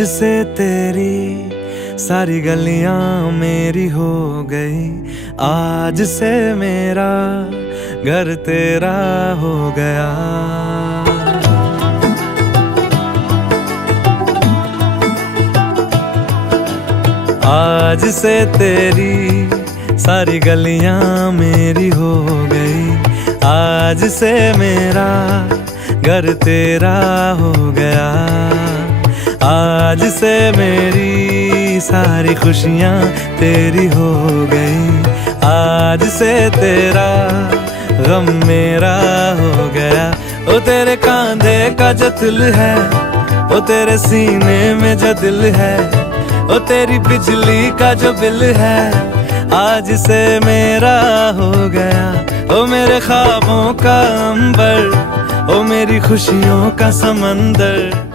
आज से तेरी सारी गलियां मेरी हो गई, आज से मेरा घर तेरा हो गया। आज से तेरी सारी गलियां मेरी हो गई, आज से मेरा घर तेरा हो गया। आज से मेरी सारी खुशियां तेरी हो गई, आज से तेरा गम मेरा हो गया। ओ तेरे कांधे का जो दिल है, ओ तेरे सीने में जो दिल है, ओ तेरी बिजली का जो बिल है, आज से मेरा हो गया। ओ मेरे ख्वाबों का अंबर, ओ मेरी खुशियों का समंदर,